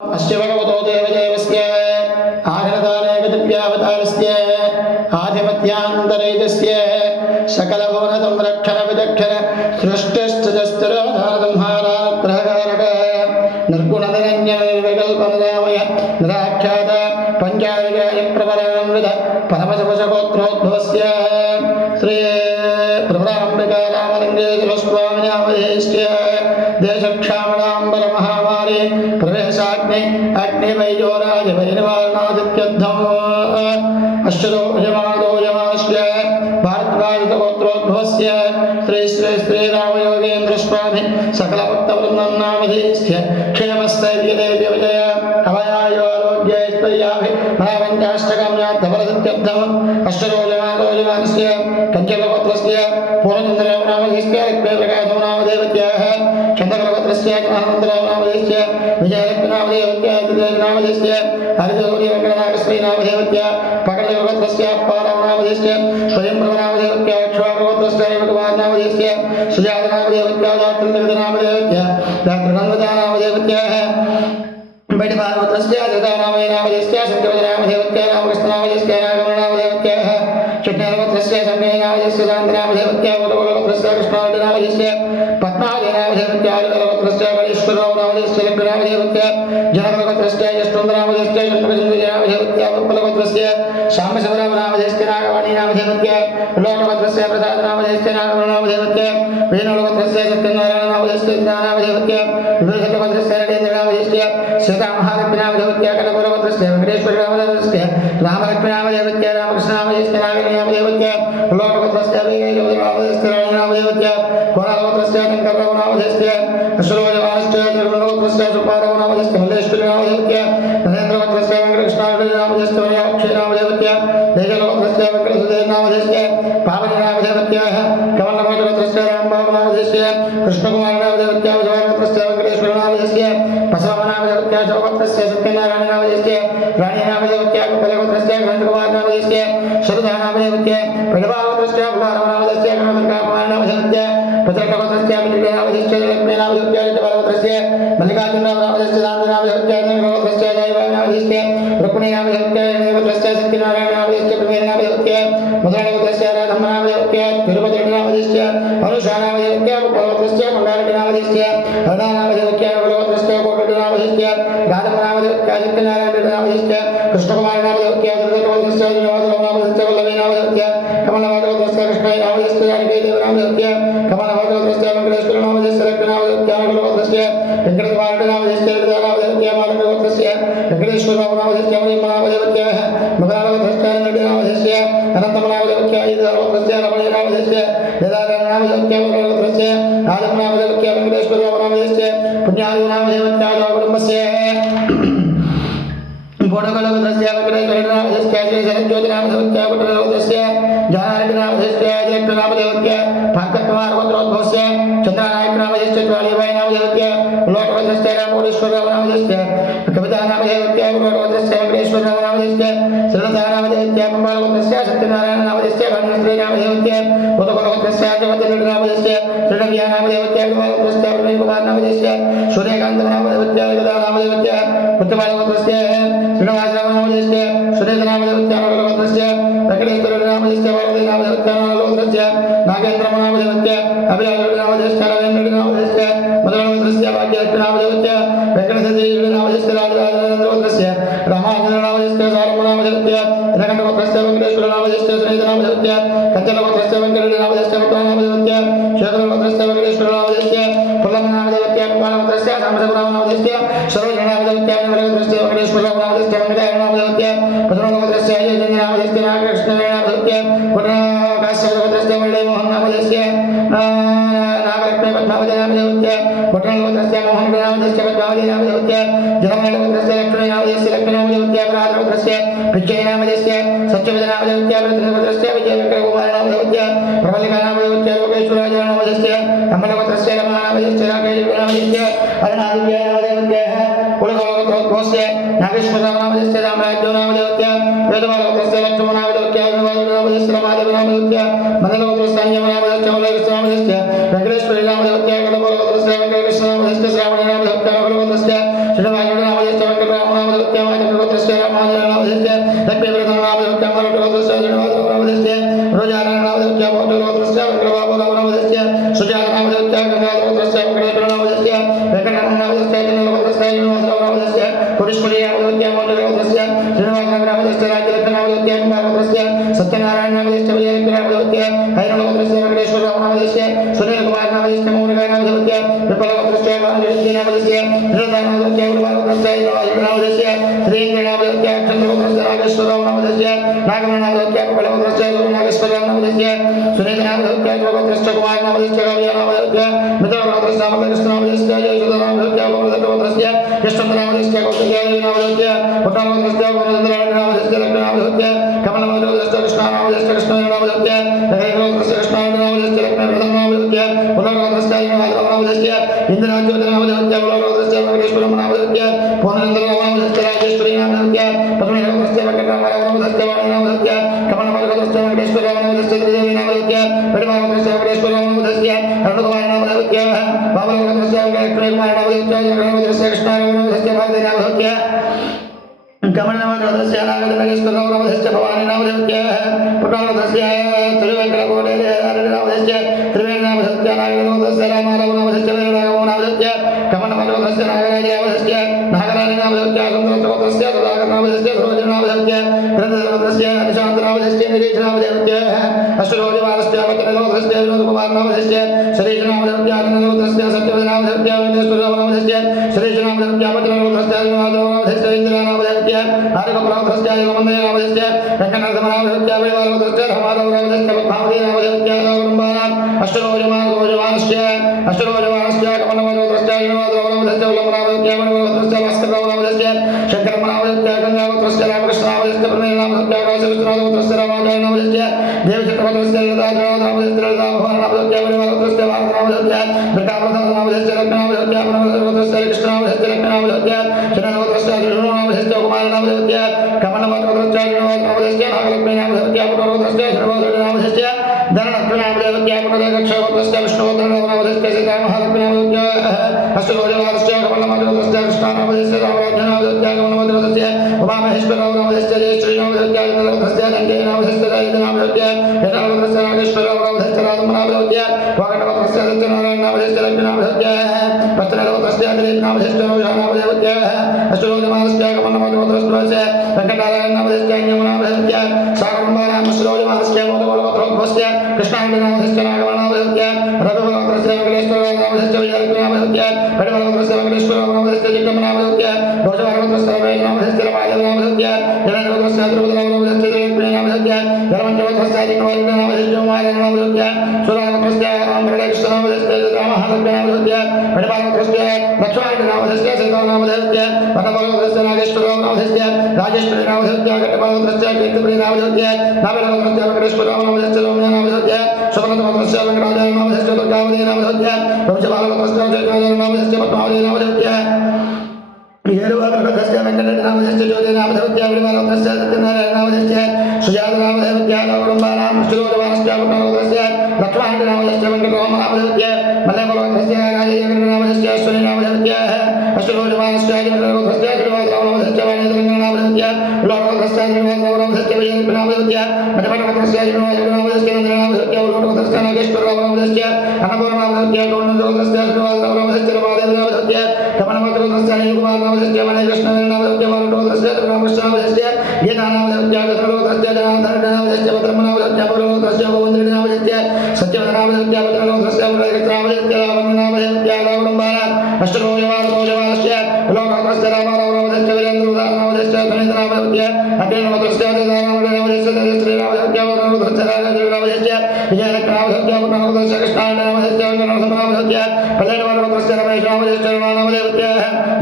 अस्य भगवतो देवदेवस्य आघनदानेकदिव्यावतारस्य आधिपत्यान्तरैकस्य सकलभुवनतं रक्षणविदक्षण सृष्टिश्चतुस्तराधारसंहारानुग्रहकारक निर्गुणनिरञ्जननिर्विकल्पनिरामय निराख्यात पञ्चाधिकारिप्रवरान्वित परमशपशगोत्रोद्भवस्य श्री प्रभुराम्बिका रामलिङ्गेश्वरस्वामिनामधेश्य देशक्षामणाम्बरमहामारी प्रवेशाग्नि अग्निवैजोराजवैनिवारणादित्यद्धम् अश्वतो यमादो यमाश्च भारद्वाजितगोत्रोद्भवस्य श्री श्री श्रीरामयोगेन्द्रस्वामी सकलभक्तवृन्दं नामधेश्य क्षेमस्थैर्यदेव्य विजय अभयायोरोग्यैश्वर्याभि महापञ्चाष्टकाम्यार्थफलसिद्ध्यर्थम् अश्वतो यमादो यमानस्य कञ्चलगोत्रस्य पूर्णचन्द्रनामधेश्य लक्ष्मीप्रकाशो नामदेवत्याः चन्द्रगोत्रस्य महामन्त्रो नामधेश्य विजयलक्ष्मीनामदेवत्याः नामधेश्य हरिजगौरीवेङ्कटनागश्रीनामदेवत्याः पकड़गोत्रस्य पारवनामधेश्य स्वयंप्रभनामदेवत्याः क्ष्वागोत्रस्य कुमारनामधेश्य सुजातनामदेवत्याः जातृनामदेवत्याः जातृनन्दनामदेवत्याः बैठपार्वतस्य जटानामदेवत्याः सत्यवदनामदेवत्याः रामकृष्णनामदेवत्याः नागमनामदेवत्याः चट्टानगोत्रस्य संजयनामदेवस्य शान्तनामदेवत्याः वटगोत्रस्य कृष्णावटनामदेवस्य पद्मावतीनामदेवत्याः हरिगोत्रस्य गणेश्वरनामदेवस्य लक्ष्मीनामदेवत्याः जनकगोत्रस्य यशवन्तनामदेवस्य चन्द्रचन्द्रनामदेवत्याः उत्पलगोत्रस्य शाम्बशबरनामदेवस्य नागवाणीनामदेवत्याः लोकगोत्रस्य प्रसादनामदेवस्य नागमनामदेवत्याः वेणुगोत्रस्य सत्यनारायणनामदेवस्य नामदेवत्याः विभूषितगोत्रस्य नरेन्द्रनामदेवस्य सीतामहालक्ष्मीनामदेवत्याः कनकगोत्रस्य वेङ्कटेश्वरनामदेवस्य रामलक्ष्मीनामदेवत्याः रामकृष्णनामदेवस्य नागनामदेवत्याः लोकगोत्रस्य वीरयोगनामदेवस्य रामनामदेवत्याः कोणालगोत्रस्य शङ्करनामदेवस्य अश्वरोजवानस्य जगन्नाथगोत्रस्य सुपारवनामदेवस्य मल्लेश्वरनामदेवत्याः नरेन्द्रगोत्रस्य वेङ्कटकृष्णावदेवस्य मीनाक्षीनामदेवत्याः तेजगोत्रस्य वेङ्कटसुदेवनामदेवस्य पावनीनामदेवत्याः कमलगोत्रस्य रामबाबुनामदेवस्य कृष्णकुमारनामदेवत्याः विजयगोत्रस्य वेङ्कटेश्वरनामदेवस्य बसवनामदेवत्याः शिवगोत्रस्य सत्यनारायणनामदेवस्य राणीनामदेवत्याः गोपालगोत्रस्य गणेशकुमारनामदेवस्य शरदानामदेवत्याः प्रभवागोत्रस्य कुमारनामदेवस्य गणपतिकुमारनामदेवत्याः पत्रकगोत्रस्य विजयनामदेवस्य लक्ष्मीनामदेवत्याः जटपालगोत्रस्य मल्लिकार्जुननामदेवस्य शान्तनामदेवत्याः जनकगोत्रस्य जयवानामदेवस्य रुक्मिणीनामदेवत्याः जनकगोत्रस्य सत्यनारायणनामदेवस्य प्रवीणनामदेवत्याः मधुरागोत्रस्य राधम्मनामदेवत्याः तिरुपतिनामदेवस्य अनुषानामदेवत्याः गोपालगोत्रस्य कोण्डारनामदेवस्य हरनामदेवत्याः गोपालगोत्रस्य कोटनामदेवस्य राधम्मनामदेवत्याः सत्यनारायणनामदेवस्य कृष्णकुमारनामदेवत्याः जनकगोत्रस्य जनवासनामदेवस्य वल्लभीनामदेवत्याः कमलगोत्रस्य कृष्णनामदेवस्य जानकीदेवनामदेवत्याः कमलगोत्रस्य वेङ्कटेश्वरनामदेवस्य लक्ष्मीनामदेवत्याः गोपालगोत्रस्य वेङ्कटकुमारनामदेवस्य ललितानामदेवत्याः मालगोत्रस्य वेङ्कटेश्वरनामदेवस्य मणिमनामदेवत्याः मकरालगोत्रस्य नडीनामदेवस्य अनन्तमनामदेवत्याः ईदगोत्रस्य रमणीनामदेवस्य यदानामदेवत्याः मकरगोत्रस्य राजमनामदेवत्याः वेङ्कटेश्वरनामदेवस्य पुण्यादिनामदेवत्याः कुटुम्बस्य बोडगोत्रस्य वेङ्कटेश्वरनामदेवस्य श्रीशरज्योतिनामदेवत्याः कुटुम्बस्य जानारेड्डिनामदेवस्य जयप्रनामदेवत्याः भास्करकुमारगोत्रोद्भवस्य चन्द्रनायकनामदेवस्य ज्वालीबाईनामदेवत्याः लोकगोत्रस्य रामकोटेश्वरनामदेवस्य कवितानामदेवत्याः लोकगोत्रस्य वेङ्कटेश्वरनामदेवस्य श्रीलतानामदेवत्याः कुम्भारगोत्रस्य सत्यनारायणनामदेवस्य भानुश्रीनामदेवत्याः उदगोत्रस्य जगन्नाथनामदेवस्य श्रीनव्यानामदेवत्याः कुमारगोत्रस्य प्रवीणकुमारनामदेवस्य सूर्यकान्तनामदेवत्याः गदानामदेवत्याः उत्तमालगोत्रस्य श्रीनिवासनामदेवस्य सुरेन्द्रनामदेवत्याः नगरगोत्रस्य वेङ्कटेश्वरनामदेवस्य पार्वतीनामदेवत्याः नगरगोत्रस्य नागेन्द्रनामदेवत्याः अभिलाषनामदेवस्य रवीन्द्रनामदेवस्य मधुरगोत्रस्य भाग्यलक्ष्मीनामदेवत्याः वेङ्कटसतीनामदेवस्य राजराजेन्द्रगोत्रस्य रामाचन्द्रनामदेवस्य सारम्भनामदेवत्याः रघुगोत्रस्य वेङ्कटेश्वरनामदेवस्य श्रीधरनामदेवत्याः कञ्चलगोत्रस्य वेङ्कटनामदेवस्य मुक्तानामदेवत्याः शेखरगोत्रस्य वेङ्कटेश्वरनामदेवस्य पुल्लमनामदेवत्याः गोपालगोत्रस्य सामशपुरनामदेवस्य सरोजनामदेवत्याः नगरगोत्रस्य वेङ्कटेश्वरनामदेवस्य वेङ्कटनामदेवत्याः मधुरगोत्रस्य अजयनामदेवस्य नागकृष्णनामदेवत्याः पुनःकाश्यपगोत्रस्य मुरलीमोहननामदेवस्य नागलक्ष्मी पद्मावतीनामदेवत्याः पुनःगोत्रस्य मोहननामदेवस्य पद्मावतीनामदेवत्याः जगन्नाथगोत्रस्य लक्ष्मीनामदेवस्य लक्ष्मीनामदेवत्याः राजगोत्रस्य विजयनामदेवस्य सत्यवदनामदेवत्याः भद्रगोत्रस्य विजयवेङ्कटकुमारनामदेवत्याः प्रबलिकानामदेवत्याः लोकेश्वराजनामदेवस्य अम्बलगोत्रस्य रमणानामदेवस्य राकेशनामदेवत्याः अरुणादिव्यानामदेवत्याः कुलगोत्रोद्भवस्य नागेश्वरनामदेवस्य रामराज्योनामदेवत्याः वेदमालगोत्रस्य लक्ष्मणामदेवत्याः विवादनामदेवस्य रमादेवनामदेवत्याः मन्दलगोत्रस्य अन्यमनामदेवस्य मल्लेश्वरनामदेवस्य वेङ्कटेश्वरनामदेवत्याः गणपतिगोत्रस्य वेङ्कटेश्वरनामदेवस्य श्रावणनामदेवत्याः कोटिष्पुरी नामधेयस्य मोदकस्य श्रीनिवास नामधेयस्य राज्यरत्न नामधेयस्य कुमारस्य सत्यनारायण नामधेयस्य विजयरत्न नामधेयस्य हैरवस्य वेंकटेश्वर नामधेयस्य सुनील कुमार नामधेयस्य मोहनगाय नामधेयस्य विपलवस्य नामधेयस्य नामधेयस्य निरंजन नामधेयस्य गुरुवारस्य नामधेयस्य श्रीन्द्र नामधेयस्य चंद्रवस्य नागेश्वर नामधेयस्य नागमण नामधेयस्य विपलवस्य नागेश्वर नामधेयस्य सुनील नामधेयस्य गुरुवारस्य कुमार नामधेयस्य गौरी नामधेयस्य मित्र नामधेयस्य नामधेयस्य नामधेयस्य जयशोध नामधेयस्य गोवर्धनवस्य कृष्ण नामधेयस्य कौशल्य नामधेयस्य पुत्रनामधेयस्य गोवर्धन नामधेयस्य लक्ष्मण नामधेयस्य कमल नामधेयस्य कृष्ण नामधेयस्य कृष्ण नामधेयस्य हरिनामधेयस्य कृष्ण नामधेयस्य लक्ष्मण नामधेयस्य पुत्रनामधेयस्य नामधेयस्य इंद्रनामधेयस्य नामधेयस्य बलरामधेयस्य वेंकटेश्वर नामधेयस्य पूर्णचंद्र नामधेयस्य राजेश्वरी नामधेयस्य पद्मनाभस्य वेंकटनामधेयस्य वाणी नामधेयस्य कमल नामधेयस्य वेंकटेश्वर नामधेयस्य त्रिदेवी नामधेयस्य पद्मनाभस्य वेंकटेश्वर नामधेयस्य अरुणकुमार नामधेयस्य बाबुनामधेयस्य वेंकटकुमार नामधेयस्य जगन्नाथस्य कृष्ण नामधेयस्य भारती नामधेयस्य कमल नामधेयस्य नागेश्वर नामधेयस्य भवानी नामधेयस्य पुत्रनामधेयस्य त्रिवेंकटकोटे नामधेयस्य त्रिवेणी नामधेयस्य नागेश्वर रामाराव नामधेयस्य वेणुराव नामधेयस्य कमल नामधेयस्य नागराज नामधेयस्य नागराज नामधेयस्य सुंदरत्वस्य सुधाकर नामधेयस्य सरोज नामधेयस्य ग्रंथनामधेयस्य निशांत नामधेयस्य निरीश नामधेयस्य अष्टरोज वारस्य वचननामधेयस्य विनोद कुमार नामधेयस्य शरीर नामधेयस्य आनंदनामधेयस्य सत्यवद नामधेयस्य वेंकटेश्वर नामधेयस्य शरीर नामधेयस्य वचननामधेयस्य नामधेयस्य इंद्र नामधेयस्य आर्यकपरामधेयस्य यमनंदय नामधेयस्य वेंकटनाथ नामधेयस्य वेवालमधेयस्य धर्मादव नामधेयस्य भावदी नामधेयस्य गौरम्बानां अष्टरोज वारस्य कमलनामधेयस्य विनोद नामधेयस्य उल्लमनामधेयस्य वेणुनामधेयस्य भास्कर नामधेयस्य शंकर नामधेयस्य गंगावतस्य रामकृष्ण नामधेयस्य प्रणय नामधेयस्य आकाश विष्णुनामधेयस्य रामाजय नामधेयस्य देवचक्रवतस्य नामधेयस्य भगवान नामधेयस्य वेणुनामधेयस्य भारत नामधेयस्य वृकाप्रसाद नामधेयस्य लक्ष्मण नामधेयस्य नामधेयस्य कृष्ण नामधेयस्य लक्ष्मण नामधेयस्य शरणवतस्य विष्णु नामधेयस्य कुमार नामधेयस्य कमल नामधेयस्य नामधेयस्य नागलक्ष्मी नामधेयस्य पुत्रवतस्य शरणवतस्य नामधेयस्य धरणत्र नामधेयस्य पुत्रदक्षवतस्य विष्णुवतस्य नामधेयस्य सीता महालक्ष्मी नामधेयस्य अष्टरोजवारस्य कमल नामधेयस्य कृष्ण नामधेयस्य रामराज्य नामधेयस्य कमल नामधेयस्य उमामहेश्वर नामधेयस्य जयश्री नामधेयस्य नामधेयस्य गंगे नामधेयस्य जय नामधेयस्य यथावतस्य नागेश्वर नामधेयस्य राम नामधेयस्य वागटवतस्य सत्यनारायण नामधेयस्य लक्ष्मी नामधेयस्य पत्रवतस्य दिलीप नामधेयस्य नौशा नामधेयस्य अष्टरोजवारस्य कमल नामधेयस्य वेंकटनारायण नामधेयस्य यम नामधेयस्य सागरम्बानां अष्टरोजवारस्य मोदवलवतस्य कृष्णांड नामधेयस्य नागमण नामधेयस्य रघुवतस्य वेंकटेश्वर नामधेयस्य विजयलक्ष्मी नामधेयस्य पद्मनाभस्य वेंकटेश्वर नामधेयस्य जिग्गम नामधेयस्य दोषवारवतस्य रमेश नामधेयस्य रामादेव नामधेयस्य जनार्दनवतस्य द्रुपद नामधेयस्य जयलक्ष्मी नामधेयस्य धर्मञ्जवतस्य जिग्गम नामधेयस्य कुमार नामधेयस्य सुरावतस्य रामकृष्ण नामधेयस्य रामहालक्ष्मी नामधेयस्य पद्मनाभस्य लक्ष्मण नामधेयस्य सीता नामधेयस्य पद्मनाभस्य नागेश्वर नामधेयस्य राजेश्वरी नामधेयस्य घटपवतस्य कीर्तिप्रिय नामधेयस्य नामवतस्य वेंकटेश्वर नामधेयस्य रम्य नामधेयस्य सुमनतवतस्य वेंकटाचल नामधेयस्य दुर्गावती नामधेयस्य वंशपालवतस्य जयराज नामधेयस्य पद्मावती नामधेयस्य येरुवकस्य वेंकटेश नामधेयस्य ज्योति नामधेयस्य विवालवतस्य सत्यनारायण नामधेयस्य सुजात नामधेयस्य गौरम्बानां श्रीरोजवारस्य पुत्रवतस्य लक्ष्मण नामधेयस्य वेंकटराम नामधेयस्य मल्लवतस्य राजेन्द्र नामधेयस्य अश्विनी नामधेयस्य अष्टरोजवारस्य जयवतस्य श्रीवासराव नामधेयस्य वाणीधर नामधेयस्य उल्लावतस्य श्रीवासराव नामधेयस्य विजय नामधेयस्य मधुमनवतस्य श्रीवासराव नामधेयस्य नंदन नामधेयस्य उल्लावतस्य नागेश्वर नामधेयस्य अन्नपूर्ण नामधेयस्य गौरवतस्य श्रीवासराव नामधेयस्य रामादेव नामधेयस्य कमलवतस्य अनिलकुमार नामधेयस्य मणिकृष्ण नामधेयस्य वालवतस्य रामकृष्ण नामधेयस्य गीता नामधेयस्य गणवतस्य जनार्दन नामधेयस्य पद्म नामधेयस्य भगवतस्य गोविंद नामधेयस्य सत्यवद नामधेयस्य पद्मनाभस्य नामधेयस्य रामण्य नामधेयस्य गौरम्बानां अष्टरोजवारस्य उल्लावतस्य रामाराव नामधेयस्य वीरेन्द्र नामधेयस्य धनेन्द्र नामधेयस्य अग्निवतस्य नामधेयस्य तेजश्री नामधेयस्य वरुणवतस्य राजेन्द्र नामधेयस्य विजयलक्ष्मी नामधेयस्य पुत्रनामधेयस्य कृष्णांड नामधेयस्य नामधेयस्य पल्लवतस्य रमेश नामधेयस्य नामधेयस्य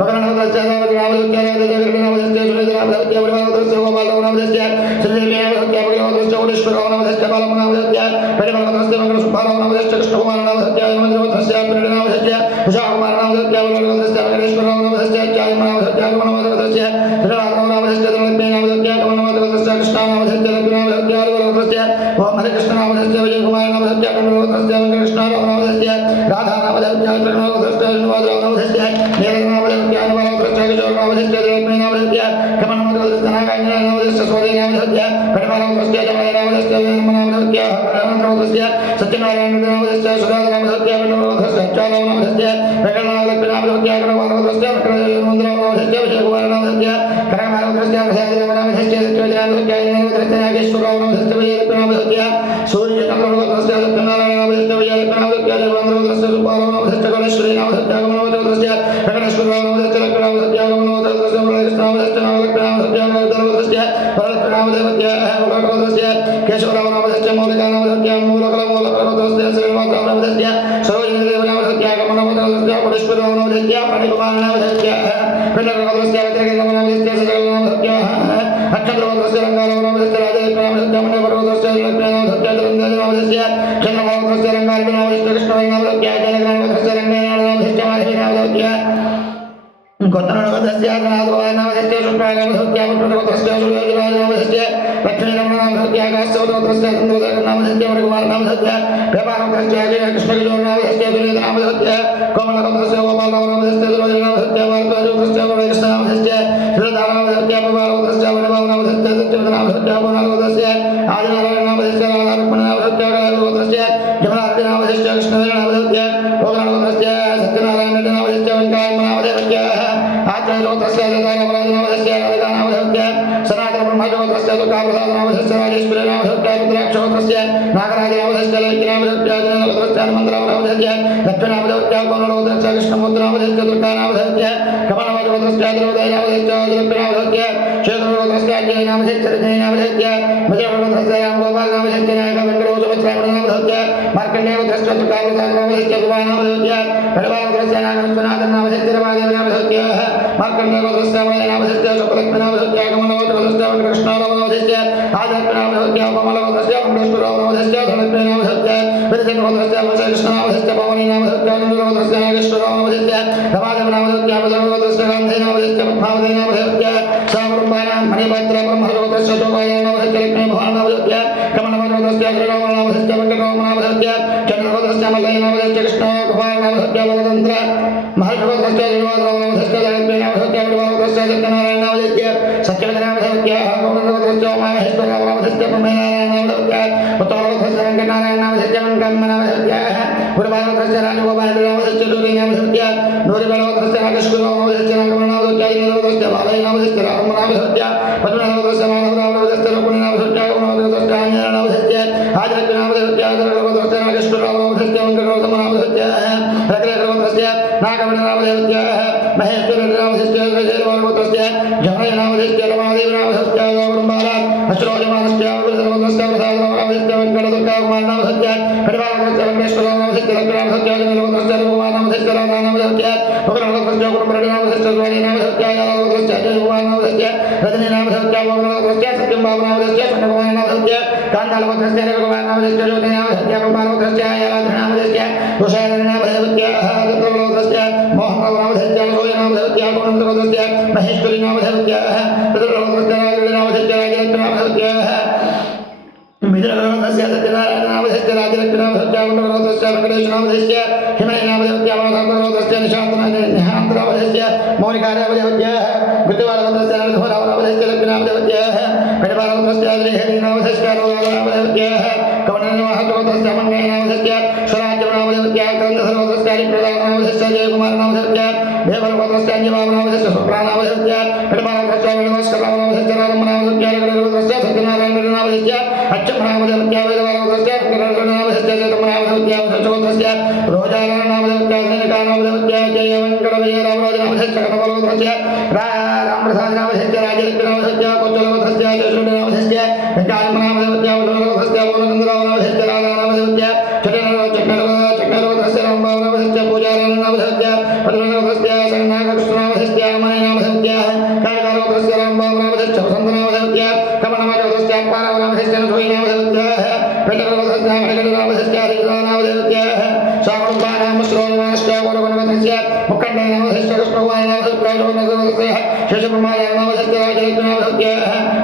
भगवानवतस्य नामधेयस्य राजेन्द्र नामधेयस्य सुनील नामधेयस्य वरुणवतस्य गोपालराव नामधेयस्य श्रीदेवी नामधेयस्य भगवतस्य कोटेश्वरराव नामधेयस्य बालम नामधेयस्य परिमलवतस्य मंगल सुब्बाराव नामधेयस्य कृष्णकुमार नामधेयस्य यमनवतस्य प्रणय नामधेयस्य उषाकुमार नामधेयस्य वरुणवतस्य वेंकटेश्वरराव नामधेयस्य जयम नामधेयस्य कमलवतस्य श्रीरामराव नामधेयस्य लक्ष्मी नामधेयस्य कमलवतस्य कृष्ण नामधेयस्य लक्ष्मी नामधेयस्य हरिवरवतस्य ओम हरिकृष्ण नामधेयस्य विजयकुमार नामधेयस्य कमलवतस्य वेंकटेश्वरराव नामधेयस्य राधा नामधेयस्य कृष्णवतस्य श्रीनिवासराव नामधेयस्य नील नामधेयस्य अनुवरवतस्य किशोर नामधेयस्य लक्ष्मी नामधेयस्य कमलवतस्य नागार्जुन नामधेयस्य स्वरी नामधेयस्य पद्मनाभस्य जमय नामधेयस्य वेणु नामधेयस्य हरवतस्य सत्यनारायण नामधेयस्य सुधाकर नामधेयस्य वेणुवतस्य चालव नामधेयस्य वेंकटनाथ नामधेयस्य गणवतस्य वेंकटेश्वर नामधेयस्य विजयकुमार नामधेयस्य అక్షద్రవదస్య రంగారవనవదస్య రాజలక్ష్మీనామధత్య మండపర్వదస్య లక్ష్మీనామధత్య ధనంజయనామధస్య చంద్రమోదస్య రంగారవనవదస్య కృష్ణవేనామధత్య జనగ్రామధస్య రంగనామధస్య మాధవీనామధత్య కొత్తనవదస్య నామధస్య శుక్లానామధత్య పుత్రవదస్య సూర్యజనామధస్య లక్ష్మీనామధత్య ఆకాశవదస్య చంద్రనామధత్య మృగమానామధత్య వ్యాపారవదస్య కృష్ణగిరినామధస్య దుర్యోధనామధత్య కోమలవదస్య గోపాలనామధస్య దుర్యోధనామధత్య భారతవదస్య వైష్ణవనామధస్య శ్రీరామనామధత్య ప్రభావదస్య వనభవనామధస్య సత్యవదనామధత్య పూర్ణామధస్య ఆదినారాయణనామధస్య రాధారూపణామధత్య గణాధవదస్య జమనార్దినామధస్య కృష్ణవేనామధత్య భోగనామధస్య సత్యనారాయణనామధస్య వెంకటాయమనామధత్య ఆత్రేయోదస్య జతారామరాజనామధస్య రాధికానామధత్య సనాతన బ్రహ్మజోదస్య దుర్గాప్రసాదనామధస్య రాజేశ్వరీనామధత్య రుద్రాక్షోదస్య నాగరాజనామధస్య లైక్యనామధత్య జనవదస్య హనుమంతరామనామధత్య లక్ష్మీనామధత్య కోనలోదస్య కృష్ణముద్రనామధస్య దుర్గానామధత్య కమలవదస్య ద్రౌపదీనామధస్య ద్రౌపదీనామధత్య క్షేత్రవదస్య అంజలీనామధస్య రజనీనామధత్య విజయవదస్య రామగోపాలనామధస్య నాయక వెంకటోజవత్రామణనామధత్య మార్కండేయవదస్య దుర్గాప్రసాదనామధస్య కుమారనామధత్య పరివారవదస్య నాగవిశ్వనాథనామధస్య రమాదేవనామధత్య మార్కండేయవదస్య మలయనామధస్య సుబ్బలక్ష్మీనామధత్య కమలవదస్య వెంకటకృష్ణారామనామధస్య ఆదిలక్ష్మీనామధత్య కోమలవదస్య వెంకటేశ్వరరామనామధస్య ధనలక్ష్మీనామధత్య విరజనవదస్య వశకృష్ణనామధస్య భవానీనామధత్య నందనవదస్య నాగేశ్వరరామనామధస్య రమాదేవనామధత్య విజయవదస్య గాంధీనామధస్య పద్మావతీనామధత్య సామృంభానాం మణిభద్ర బ్రహ్మవదస్య శోభాయానామధస్య లక్ష్మీభవానామధత్య కమలవదస్య శ్రీరామనామధస్య వెంకటరామనామధత్య చంద్రవదస్య మల్లయనామధస్య కృష్ణకుమారనామధత్య వరదంత్ర మహర్షవదస్య శ్రీనివాసరామనామధస్య లక్ష్మీనామధత్య విడవదస్య సత్యనారాయణనామధస్య సత్యవదనామధత్య గౌరవదస్య మహేశ్వరరామనామధస్య ప్రమేయనారాయణనామధత్య ఉత్తరవదస్య వెంకటనారాయణనామధస్య వెంకటనామధత్య గురువారవదస్య రాజగోపాలనామధస్య డూరీనామధత్య డూరిబలవదస్య నాగేశ్వరరామనామధస్య నాగమనామధత్య దినవదస్య బాలయనామధస్య రామనామధత్య పద్మనామధస్య మాధవరామనామధస్య రుక్మిణీనామధత్య గుణవదస్య ఆంజనేయనామధస్య ఆదిలక్ష్మీనామధత్య ధనవదస్య నాగేశ్వరరామనామధస్య వెంకటరామనామధత్య రకరకవదస్య నాగమణినామధత్య మహేశ్వరనామధస్య శ్రీశైలవదస్య జమయనామధస్య రమాదేవనామధస్య గౌరంబాల అశ్రోజమానస్య విరజనవదస్య ప్రసాదనామధస్య వెంకటదుర్గాకుమారనామధస్య పరివారవదస్య వెంకటేశ్వరనామధస్య లక్ష్మీనామధస్య జనవదస్య రఘుమారనామధస్య రాధానామధస్య భగవనవదస్య కుటుంబరెడ్డినామధస్య స్వాధీనామధస్య యాదవదస్య జయకుమారనామధస్య రజనీనామధస్య భగవనవదస్య సత్యంబాబునామధస్య చంద్రకుమారనామధస్య కాంతాలవదస్య రఘుకుమారనామధస్య జ్యోతినామధస్య కుమారవదస్య యారాధనామధస్య కుశేలనామధస్య దత్తవదస్య మోహనవదస్య సూర్యనామధస్య గుణవదస్య మహేశ్వరీనామధస్య రుద్రవదస్య నాగరాజనామధస్య రాజలక్ష్మీనామధస్య మిత్రవదస్య సత్యనారాయణనామధస్య రాజలక్ష్మీనామధస్య గుణవదస్య వెంకటేశ్వరనామధస్య హిమయనామధస్య వాసంతరవదస్య నిశాంతనామధస్య మౌనికానామధస్య గుత్తివారవదస్య నరసింహరామనామధస్య లక్ష్మీనామధస్య కడివారవదస్య శ్రీహరినామధస్య రఘునామధస్య కవననామధస్య మంగళనామధస్య స్వరాజ్యనామధస్య కందసర్వదస్య హరిప్రదానామధస్య జయకుమారనామధస్య దేవరవదస్య అంజబాబునామధస్య సుప్రానామధస్య కడివారవదస్య వినమస్కరామనామధస్య రామనామధస్య రఘువదస్య సత్యనారాయణనామధస్య అచ్చమనామధస్య వేదవరవదస్య వెంకటరమణనామధస్య జయతమనామధస్య సత్యవదస్య రోజానామధస్య సైనికానామధస్య జయ వెంకటవయ రామరాజనామధస్య కనవరవదస్య రామప్రసాదనామధస్య రాజలక్ష్మీనామధస్య కొత్తలవదస్య జయశ్రీనామధస్య వెంకటాయమనామధస్య వదనవదస్య పూర్ణచంద్రనామధస్య రాధానామధస్య చక్రవదస్య రామబాబునామధస్య పూజారామనామధస్య వదనవదస్య సన్నాగకృష్ణనామధస్య మణినామధస్య కాళకారవదస్య రామబాబునామధస్య వసంతనామధస్య కమలమజవదస్య పారవనామధస్య నూయినామధస్య వెంకటవదస్య వెంకటరామధస్య హరినామధస్య సామృంభానామశ్రోణమాశ్చ వరవనవదస్య ముఖండనామధస్య కృష్ణవాయనామధస్య శేషబ్రహ్మాయనామధస్య రాజలక్ష్మీనామధస్య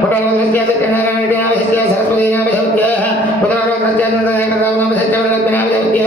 పుటవదస్య సత్యనారాయణనామధస్య సరస్వతీనామధస్య పుటవదస్య నందనామధస్య వరలక్ష్మీనామధస్య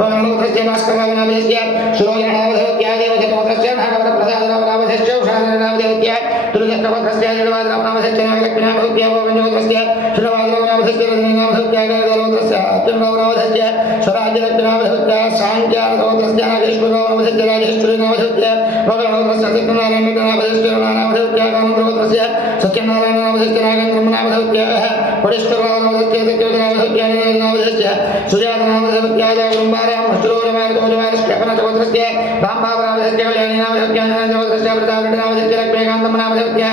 వరవదస్య భాస్కరనామధస్య సురోజనామధస్య దేవజనవదస్య నాగవరప్రసాదనామధస్య ఉషాదనామధస్య దుర్గస్తవదస్య జడవాదనామధస్య నాగలక్ష్మీనామధస్య భోగంజవదస్య శ్రీవాదనామధస్య రజనీనామధస్య గరుడవదస్య అత్యున్నవదస్య స్వరాజ్యలక్ష్మీనామధస్య సాంఖ్యానవదస్య నాగేశ్వరనామధస్య రాజేశ్వరీనామధస్య భగవనవదస్య సత్యనారాయణనామధస్య నామధస్య కామంద్రవదస్య సత్యనారాయణనామధస్య నాగేంద్రనామధస్య కోటేశ్వరనామధస్య సత్యవదనామధస్య నామధస్య సుజాతనామధస్య గౌరంబారాం అశ్రోజమానదోజమానస్య కపనచవదస్య రాంబాబనామధస్య కళ్యాణీనామధస్య నందవదస్య ప్రతాపరెడ్డినామధస్య లక్ష్మీకాంతమనామధస్య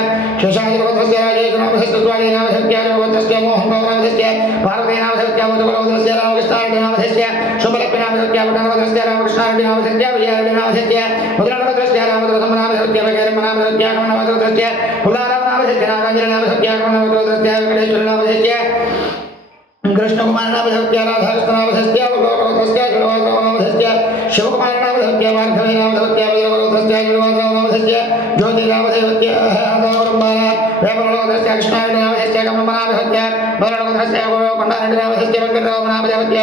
శేషాదివదస్య రాజేశ్వరనామధస్య స్వాధీనామధస్య రఘువదస్య మోహనబాబునామధస్య పార్వతీనామధస్య మధుబలవదస్య రామకృష్ణారెడ్డినామధస్య శుభలక్ష్మీనామధస్య వదనవదస్య రామకృష్ణారెడ్డినామధస్య విజయారెడ్డినామధస్య ముద్రనవదస్య రామదవసమనామధస్య వగేరమనామధస్య కమనవదస్య పుల్లారామనామధస్య नामधस्य नागांजलि नामधस्य कमलवदस्य वेंकटेश्वर नामधस्य कृष्णकुमार नामधस्य राधाकृष्ण नामधस्य वल्लभवदस्य जलवासव नामधस्य शिवकुमार नामधस्य वार्धवे नामधस्य वल्लभवदस्य जलवासव नामधस्य ज्योति नामधस्य आदावरंबाला वेंकटवदस्य कृष्णाय नामधस्य कमलनामधस्य वल्लभवदस्य कोंडारेड्डी नामधस्य वेंकटराव नामधस्य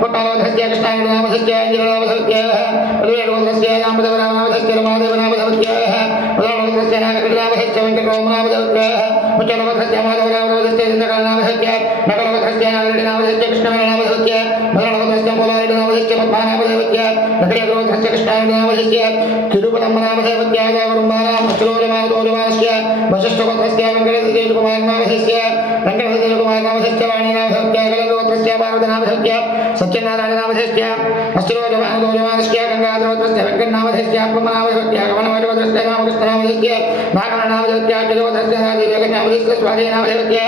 कोट्टालवदस्य कृष्णाय नामधस्य अंजलि नामधस्य वल्लभवदस्य नामदेव नामधस्य महादेव नामधस्य वल्लभवदस्य नागरेड्डी नामधस्य वेंकटराव नामधस्य मुचलवदस्य माधव नामधस्य चंद्रकाल नामधस्य नकलवदस्य नागरेड्डी नामधस्य कृष्णाय नामधस्य वल्लभवदस्य मोलारेड्डी नामधस्य पद्मा नामधस्य नकलवदस्य कृष्णाय नामधस्य तिरुपतम नामधस्य आदावरंबाला मुचलोरमादोरमास्य वशिष्ठवदस्य वेंकटेश्वर कुमार नामधस्य वेंकटेश्वर कुमार नामधस्य वाणी नामधस्य कलवदस्य पार्वती नामधस्य सत्यनारायण नामधस्य अष्टरोजमादोरमास्य गंगाधरवदस्य वेंकट नामधस्य आत्मनामधस्य कमलवदस्य नामकृष्ण नामधस्य नागण नामधस्य जलवदस्य राजदेव नामधस्य स्वामी नामधस्य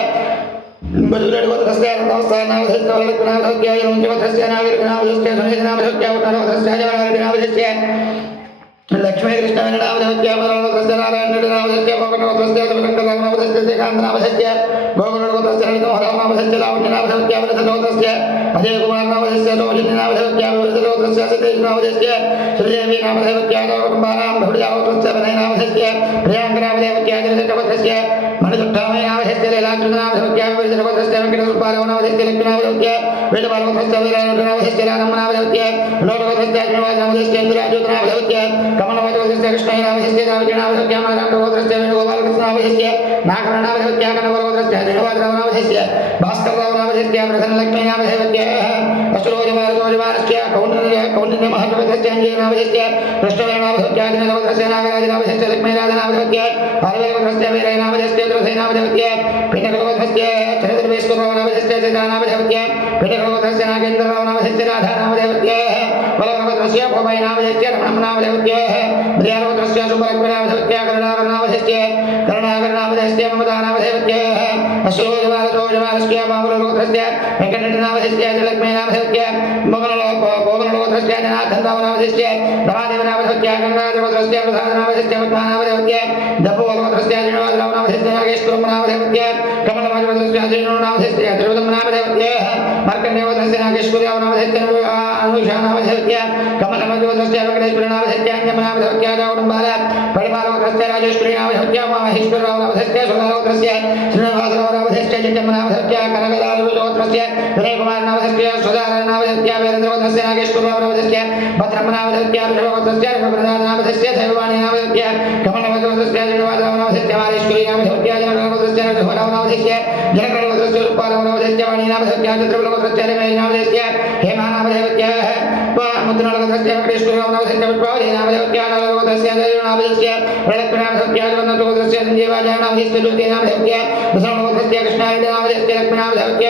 बजुरवदस्य नमस्ते नामधस्य वल्लभनामधस्य यमंजवदस्य नागरिकनामधस्य सुनील नामधस्य उन्नतवदस्य जवाहर नामधस्य लक्ष्मी कृष्ण नामधस्य वल्लभवदस्य नारायण नामधस्य भगवतवदस्य सुभद्रा नामधस्य श्रीकांत नामधस्य गोकुलवदस्य हरितोहर नामधस्य लावण्य नामधस्य वरदवदस्य अजय कुमार नामधस्य रोहिणी नामधस्य वरदवदस्य सतेज नामधस्य श्रीदेवी नामधस्य गौरम्बानां भुडियावदस्य वनय नामधस्य प्रियांक नामधस्य जगदवदस्य मणिजुट्टामय नामधस्य लीलाकृष्ण नामधस्य वरदवदस्य वेंकटेश्वर नामधस्य लक्ष्मी नामधस्य वेदवदस्य वीरनाथ नामधस्य राम नामधस्य लोकवदस्य श्रीनिवास नामधस्य इंद्राज्योत नामधस्य कमलवदस्य कृष्ण नामधस्य रावण नामधस्य माधवदस्य वेणुगोपाल कृष्ण नामधस्य नागराज नामधस्य कनवदस्य श्रीनिवास नामधस्य भास्कर नामधस्य प्रसन्न लक्ष्मी नामधस्य अष्टरोजमादोजमानस्य कौंडिन्य महत्वदस्य अंजय नामधस्य कृष्णवेण नामधस्य दिनवदस्य नागराज नामधस्य लक्ष्मीराज नामधस्य हरवेवदस्य वीरय नामधस्य द्रसै नामधस्य पिण्डकवदस्य चन्द्रवेश्वरराव नामधस्य सीता नामधस्य पिण्डकवदस्य नागेन्द्रराव नामधस्य राधा नामधस्य वल्लभवदस्य भवय नामधस्य रमण नामधस्य ब्रियावदस्य सुभद्रा नामधस्य करुणाकर नामधस्य करुणाकर नामधस्य ममता नामधस्य अश्वरोजमादोजमानस्य बाहुलवदस्य वेंकटेश नामधस्य लक्ष्मी नामधस्य भोगनलोकस्य जनार्दनराव नामधस्य महादेव नामधस्य गंगाधरवदस्य प्रसाद नामधस्य पद्मा नामधस्य दपोवदस्य श्रीनिवासराव नामधस्य नागेश्वरम नामधस्य कमलवदस्य श्रीनु नामधस्य त्रिवदम नामधस्य मार्कण्डेयवदस्य नागेश्वरराव नामधस्य अनुषा नामधस्य कमलवदस्य वेंकटेश्वर नामधस्य अंजम नामधस्य गौरम्बाला परिवारवदस्य राजेश्वरी नामधस्य महेश्वरराव नामधस्य सुधारवदस्य श्रीनिवासराव नामधस्य जयम नामधस्य कनकदारवदस्य विनय कुमार नामधस्य सुधारण नामधस्य वीरेंद्रवदस्य नागेश्वरराव नामधस्य भद्रम नामधस्य ऋषभवदस्य रघुप्रसाद नामधस्य दैवाणी नामधस्य कमलवदस्य श्रीनिवासराव नामधस्य माहेश्वरी नामधस्य जनकवदस्य रघुराव नामधस्य जनकवदस्य रूपाराव नामधस्य वाणी नामधस्य चंद्रवदस्य रमेश नामधस्य हेमा नामधस्य मुद्रणवदस्य वेंकटेश्वरराव नामधस्य विप्रावली नामधस्य नलवदस्य दैव नामधस्य लक्ष्मी नामधस्य वन्दतवदस्य संजीवाय नामधस्य ज्योति नामधस्य विष्णुवदस्य कृष्णाय नामधस्य लक्ष्मी नामधस्य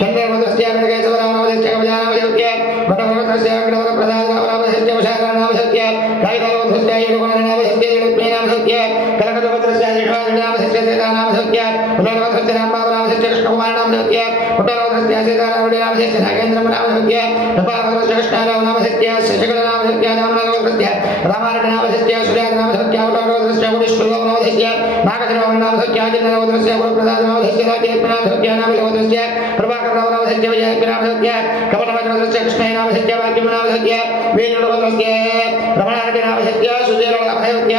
चंद्रवदस्य वेंकटेश्वरराव नामधस्य कवचा नामधस्य भट्टवदस्य वेंकटवर प्रसाद नामधस्य उषाकर नामधस्य गायकवदस्य येडुकुमार नामधस्य लक्ष्मी नामधस्य कलकत्तवदस्य श्रीनिवास नामधस्य सीता नामधस्य उल्लवदस्य रामबाबु नामधस्य कृष्णकुमार नामधस्य उट्टवदस्य सीताराम नामधस्य नागेन्द्र नामधस्य नपावदस्य कृष्णराव नामधस्य शशिकला नामधस्य रामनामधस्य रामारेड्डी नामधस्य सुजात नामधस्य उट्टवदस्य गुणेश्वरराव नामधस्य नागधरराव नामधस्य अजितवदस्य गुरुप्रसाद नामधस्य राजेन्द्र नामधस्य नामदेवदस्य प्रभाकरराव नामधस्य विजय नामधस्य कमलवदस्य कृष्ण नामधस्य वाक्यम नामधस्य वेणुवदस्य रमणारेड्डी नामधस्य सुजयराव नामधस्य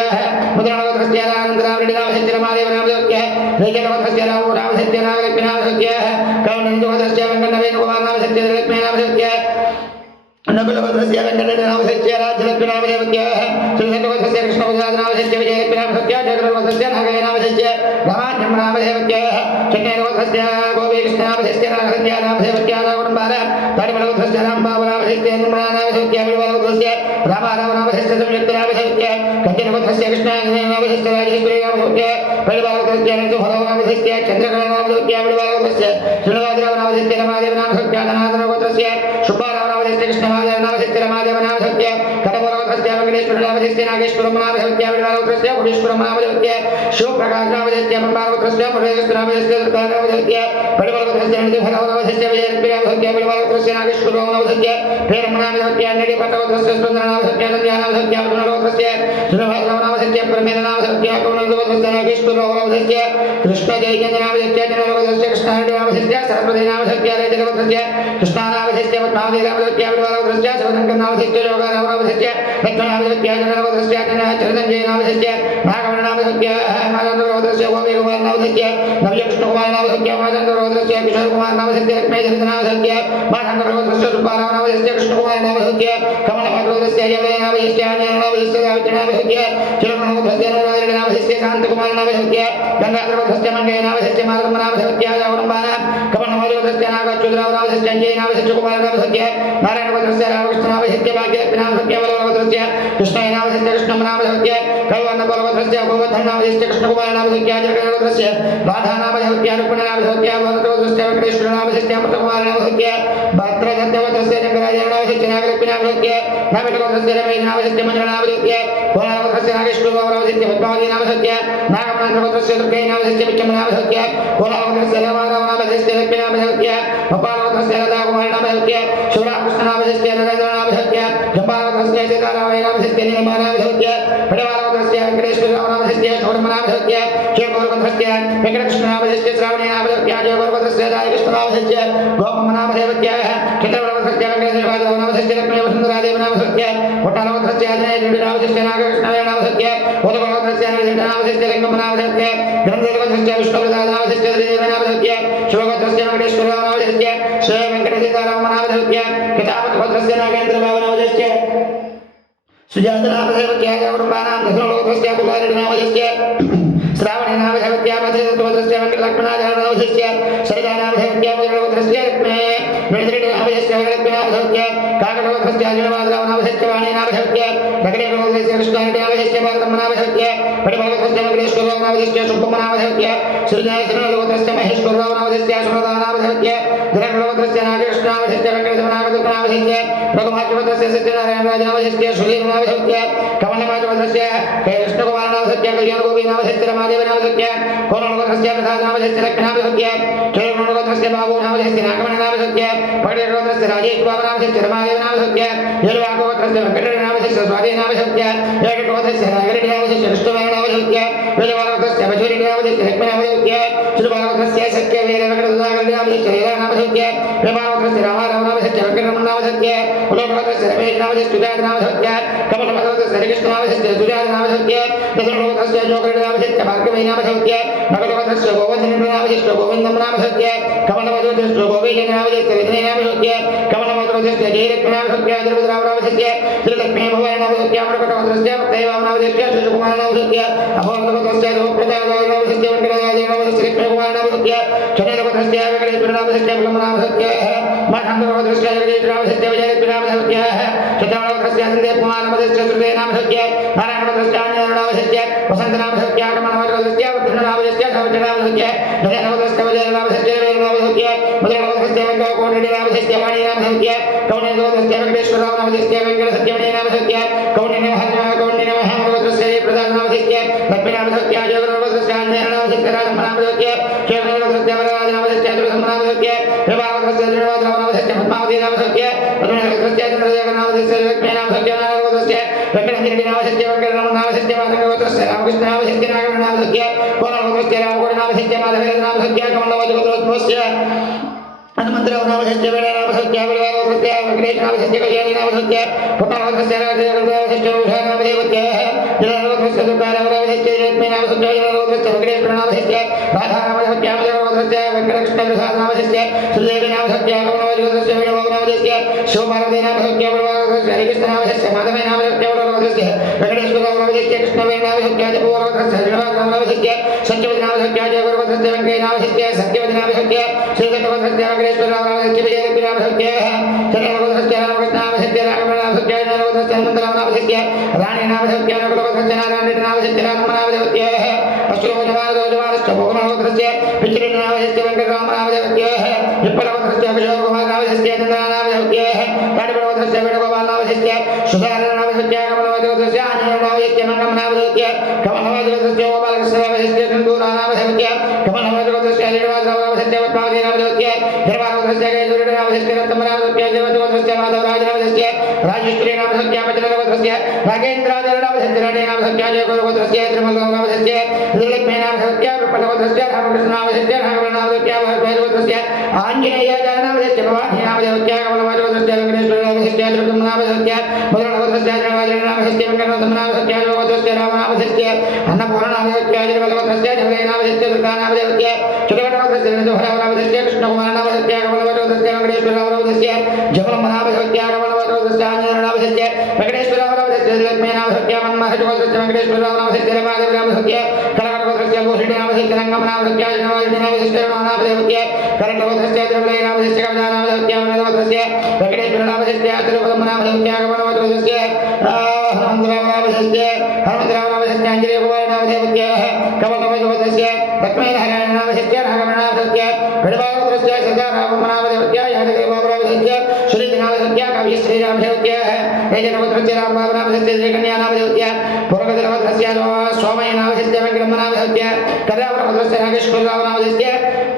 मुद्रणवदस्य आनंदराव नामधस्य रमादेव नामधस्य रेजनवदस्य राव नामधस्य नागलक्ष्मी नामधस्य कौंडिन्यवदस्य वेंकटवेणुगोपाल नामधस्य लक्ष्मी नामधस्य नकुलवदस्य वेंकटेश नामधस्य राजलक्ष्मी नामधस्य श्रीधरवदस्य कृष्णप्रसाद नामधस्य विजयलक्ष्मी नामधस्य जगन्नाथवदस्य नागय नामधस्य रामान्यम नामधस्य चन्नैवदस्य गोपीकृष्ण नामधस्य नागधस्य नामधस्य रावणबाल तारिमलवदस्य रामबाबु नामधस्य निर्मला नामधस्य विवलवदस्य रामाराव नामधस्य संयुक्त नामधस्य कंचनवदस्य कृष्ण नामधस्य राजेश्वरी नामधस्य परिवारवदस्य नरसिंहराव नामधस्य चंद्रकला नामधस्य विवलवदस्य श्रीनिवासराव नामधस्य रमादेव नामधस्य धनाधनवदस्य सुब्बाराव नामधस्य कृष्णमादेव नामधस्य रमादेव नामधस्य कटवरवदस्य वेंकटेश्वर नामधेयस्य नागेश्वरं नामधेयस्य विवारोत्रस्य कोटीश्वरं नामधेयस्य शिवप्रकाश नामधेयस्य मंबारोत्रस्य मुरलीकृष्ण नामधेयस्य नामधेयस्य परिवारोत्रस्य निधिभरावधेयस्य विजयलक्ष्मी नामधेयस्य परिवारोत्रस्य नागेश्वरं नामधेयस्य प्रेम नामधेयस्य नडीपटवत्रस्य सुंदर नामधेयस्य नंद्या नामधेयस्य गुणरोत्रस्य सुनभद्र नामधेयस्य प्रमेद नामधेयस्य कौणरोत्रस्य नागेश्वरं नामधेयस्य कृष्ण जयचंद्र नामधेयस्य जनरोत्रस्य कृष्ण नामधेयस्य सरस्वती नामधेयस्य रेजरोत्रस्य कृष्ण नामधेयस्य पद्मावती नामधेयस्य परिवारोत्रस्य शिवशंकर नामधेयस्य योगा नामधेयस्य लक्ष्मण नामधेयस्य जनरोत्रस्य चरणंजय नामधेयस्य नागमण नामधेयस्य माधवरोत्रस्य गोपी कुमार नामधेयस्य नवज कृष्ण कुमार नामधेयस्य माधवरोत्रस्य किशोर कुमार नामधेयस्य लक्ष्मी नामधेयस्य माधवरोत्रस्य सुब्बाराव नामधेयस्य कृष्ण कुमार नामधेयस्य कमल माधवरोत्रस्य जय नामधेयस्य आनंद नामधेयस्य गायत्री नामधेयस्य चिरमणोत्रस्य नारायण नामधेयस्य शांत कुमार नामधेयस्य गंगाधरवत्रस्य मंगय नामधेयस्य माधव नामधेयस्य यावरंबाना कमल माधवरोत्रस्य नागचुद्राव नामधेयस्य जय नामधेयस्य कुमार नामधेयस्य नारायणवत्रस्य रामकृष्ण नामधेयस्य भाग्यलक्ष्मी नामधेयस्य बलवत्रस्य कृष्ण नामधेयस्य कृष्ण नामधेयस्य कैवर्ण बलवत्रस्य गोवर्धन नामधेयस्य कृष्ण कुमार नामधेयस्य जगन्नाथवत्रस्य राधा नामधेयस्य रुक्मिणी नामधेयस्य वरदवत्रस्य वेंकटेश्वर नामधेयस्य अमृत कुमार नामधेयस्य भद्रदत्तवत्रस्य जंगराज नामधेयस्य नागलक्ष्मी नामधेयस्य नागवत्रस्य रमेश नामधेयस्य मंगल नामधेयस्य कोलावत्रस्य नागेश्वर नामधेयस्य पद्मावती नामधेयस्य नागमणवत्रस्य दुर्गे नामधेयस्य विक्रम नामधेयस्य कोलावत्रस्य रामाराव नामधेयस्य लक्ष्मी नामधेयस्य गोपालवत्रस्य राधा कुमार नामधेयस्य शिवरामकृष्ण नामधेयस्य नरेंद्र नामधेयस्य जपालवत्रस्य सीतारामय नामधेयस्य नीलमा नामधेयस्य पडवालवत्रस्य वेंकटेश्वर नामधेयस्य शोरम नामधेयस्य शेखरवत्रस्य वेंकटकृष्ण नामधेयस्य श्रावणी नामधेयस्य जयवरवत्रस्य राजकृष्ण नामधेयस्य गोपम नामधेयस्य चित्रवरवत्रस्य वेंकटेश्वर नामधेयस्य लक्ष्मी वसुंधरादेव नामधेयस्य कोटालवत्रस्य अजय नामधेयस्य नागकृष्ण नामधेयस्य उदवरवत्रस्य नामधेयस्य लिंगम नामधेयस्य ग्रंथवत्रस्य विष्णुप्रसाद नामधेयस्य देव नामधेयस्य शिववत्रस्य वेंकटेश्वर नामधेयस्य श्री वेंकटसीताराम नामधेयस्य किताबवत्रस्य नागेंद्र बाबा नामधेयस्य सुजाता नामधेयस्य गौरवानां दशलोकस्य कुमारी नामधेयस्य श्रावणी नामधेयस्य मधुरवत्रस्य वेंकटलक्ष्मणाचार्य नामधेयस्य सरिता नामधेयस्य मधुरवत्रस्य वेंकटेश्वर नामधेयस्य लक्ष्मी नामधेयस्य काकटवत्रस्य अजयवादराव नामधेयस्य वाणी नामधेयस्य दक्षिणवत्रस्य कृष्णारेड्डी नामधेयस्य भारतम नामधेयस्य पडिवरवत्रस्य वेंकटेश्वर नामधेयस्य शुभम नामधेयस्य श्रीजयश्रीवत्रस्य महेश्वरराव नामधेयस्य सुमदा नामधेयस्य धनवत्रस्य नागकृष्ण नामधेयस्य वेंकटेश्वर नामधेयस्य रघुमाचवत्रस्य सत्यनारायण राज नामधेयस्य सुधीर नामधेयस्य कमलमाचवत्रस्य कृष्ण कुमार नामधेयस्य कल्याण गोपी नामधेयस्य रमादेव नामधेयस्य कोनवत्रस्य प्रसाद नामधेयस्य लक्ष्मी नामधेयस्य चेरवत्रस्य बाबू नामधेयस्य नागमण नामधेयस्य पडिवरवत्रस्य राजेश बाबा नामधेयस्य रमादेव नामधेयस्य येलवाकवत्रस्य वेंकटेश नामधेयस्य स्वाति नामधेयस्य एकवत्रस्य नागरेड्डी नामधेयस्य कृष्णवेण नामधेयस्य वेलवाकवत्रस्य मजूरी नामधेयस्य लक्ष्मी नामधेयस्य श्रीबालवत्रस्य सत्यवीर वेंकटसागरेड्डी नामधेयस्य लीला नामधेयस्य वेलवाकवत्रस्य रामाराव नामधेयस्य वेंकटरमण नामधेयस्य उदयवत्रस्य रमेश नामधेयस्य सुजात नामधेयस्य कमलवत्रस्य हरिकृष्ण नामधेयस्य सुजात नामधेयस्य दशरथवत्रस्य जोगरेड्डी नामधेयस्य भार्गवी नामधेयस्य नगरवत्रस्य गोवर्धन नामधेयस्य गोविंदम नामधेयस्य कमलवत्रस्य गोपीजन नामधेयस्य रजनी नामधेयस्य कमलवत्रस्य जयलक्ष्मी नामधेयस्य द्रविडराव नामधेयस्य श्रीलक्ष्मी भवन नामधेयस्य अमरकटवत्रस्य दैवाव नामधेयस्य शिशुकुमार नामधेयस्य अभववत्रस्य धूप्रदाव नामधेयस्य वेंकटराज नामधेयस्य लक्ष्मी कुमार नामधेयस्य चंद्रवत्रस्य वेंकटेश्वर नामधेयस्य ब्रह्म नामधेयस्य माधववत्रस्य जगदीश्वर नामधेयस्य विजयलक्ष्मी नामधेयस्य चित्रवत्रस्य संदेव कुमार नामधेयस्य श्रुते नामधेयस्य नारायणवत्रस्य आंजनेय नामधेयस्य वसंत नामधेयस्य आगमनवत्रस्य वृद्ध नामधेयस्य धवज नामधेयस्य जयनवत्रस्य विजय नामधेयस्य वेद नामधेयस्य मधुरवत्रस्य वेंकटकोटि नामधेयस्य वाणी नामधेयस्य कौण्डिन्यवत्रस्य वेंकटेश्वर नामधेयस्य वेंकटसत्यमणि नामधेयस्य कौण्डिन्यमहावत्रस्य प्रसाद नामधेयस्य लक्ष्मी नामधेयस्य जगन्नाथवत्रस्य आंजनेय नामधेयस्य राधम नामधेयस्य शेखरवत्रस्य वरराज नामधेयस्य दुर्गम नामधेयस्य विभावत्रस्य श्रीनिवासराव नामधेयस्य पद्मावती नामधेयस्य पद्मनाभवत्रस्य चंद्रशेखर नामधेयस्य लक्ष्मी नामधेयस्य नागवत्रस्य वेंकटगिरि नामधेयस्य वेंकटरमण नामधेयस्य माधववत्रस्य रामकृष्ण नामधेयस्य नागमण नामधेयस्य कोनवत्रस्य रामकोटि नामधेयस्य माधवेन्द्र नामधेयस्य कमलवत्रस्य हनुमंतराव नामधेयस्य वेणा नामधेयस्य विलवावत्रस्य वेंकटेश नामधेयस्य कल्याणी नामधेयस्य पुट्टवत्रस्य नामधेयस्य उषा नामधेयस्य जलवत्रस्य दुर्गाराव नामधेयस्य लक्ष्मी नामधेयस्य जलवत्रस्य वेंकटेश्वर नामधेयस्य राधा नामधेयस्य अमरवत्रस्य वेंकटकृष्ण प्रसाद नामधेयस्य श्रीदेवी नामधेयस्य कमलवत्रस्य वेणुबाबू नामधेयस्य शिवपार्वती नामधेयस्य विलवावत्रस्य हरिकृष्ण नामधेयस्य माधवी नामधेयस्य वरवत्रस्य वेंकटेश्वर नामधेयस्य कृष्णवेण नामधेयस्य जपवरवत्रस्य श्रीनिवासराव नामधेयस्य सत्यवती नामधेयस्य जयवरवत्रस्य वेंकटेश नामधेयस्य सत्यवती नामधेयस्य श्रीदत्तवत्रस्य वेंकटेश्वर नामधेयस्य विजयलक्ष्मी नामधेयस्य चंद्रवत्रस्य रामकृष्ण नामधेयस्य राघव नामधेयस्य नरवत्रस्य हनुमंतराव नामधेयस्य राणी नामधेयस्य नकुलवत्रस्य नारायण नामधेयस्य राम नामधेयस्य अष्टोजवारस्य भोगमवत्रस्य पितृ नामधेयस्य वेंकटराम नामधेयस्य विप्लवत्रस्य किशोर कुमार नामधेयस्य चंद्र नामधेयस्य ताडिवरवत्रस्य वेणुगोपाल नामधेयस्य सुधाकर नामधेयस्य कमलवत्रस्य आंजनेय नामधेयस्य मंगमनामधेयस्य कमलनामधेयस्य गोपालकृष्णनामधेयस्य सिंधूरानामधेयस्य कमलनामधेयस्य लीलानामधेयस्य पद्मावतीनामधेयस्य धर्मानामधेयस्य केशवनामधेयस्य रत्ननामधेयस्य देवनामधेयस्य माधवराजनामधेयस्य राजेश्वरीनामधेयस्य मचनामधेयस्य नागेन्द्राजनामधेयस्य राणीनामधेयस्य जयगुरुनामधेयस्य त्रिमलनामधेयस्य लक्ष्मीनामधेयस्य रूपनामधेयस्य रामकृष्णनामधेयस्य नागवरनामधेयस्य भगवतस्य आंजनेयनामधेयस्य भवानीनामधेयस्य कमलनामधेयस्य वेंकटेश्वरनामधेयस्य त्रिपुरनामधेयस्य मधुरनामधेयस्य जयनामधेयस्य वेंकटनामधेयस्य भगवतस्य रामनामधेयस्य अन्नपूर्णनामधेयस्य जयवल्लभस्य जयनामधेयस्य दुर्गानामधेयस्य चुकटनामधेयस्य नन्दभरानामधेयस्य कृष्णकुमारनामधेयस्य कमलनामधेयस्य वेंकटेश्वरनामधेयस्य जगन्नामधेयस्य कमलनामधेयस्य आंजनेयनामधेयस्य वेंकटेश्वरनामधेयस्य लक्ष्मीनामधेयस्य मन्मथनामधेयस्य वेंकटेश्वरनामधेयस्य देवादेवनामधेयस्य कलकटनामधेयस्य भूषणनामधेयस्य रंगनामधेयस्य जयनामधेयस्य नामधेयस्य करंटनामधेयस्य जगन्नामधेयस्य कमलनामधेयस्य वननामधेयस्य वेंकटेश्वरनामधेयस्य तिरुपतिनामधेयस्य कमलनामधेयस्य हनुमन्तनामधेयस्य आंजनेयकुमारनामधेयस्य कमलनामधेयस्य लक्ष्मीनारायणनामधेयस्य नागमनामधेयस्य गणपालनामधेयस्य सदानामनामधेयस्य यादवेनामधेयस्य श्रीनामधेयस्य कविश्रीनामधेयस्य तेजनामधेयस्य रामनामधेयस्य श्रीकन्यानामधेयस्य पुरगजनामधेयस्य स्वामयनामधेयस्य वेंकटनामधेयस्य कदावरनामधेयस्य नागेश्वरनामधेयस्य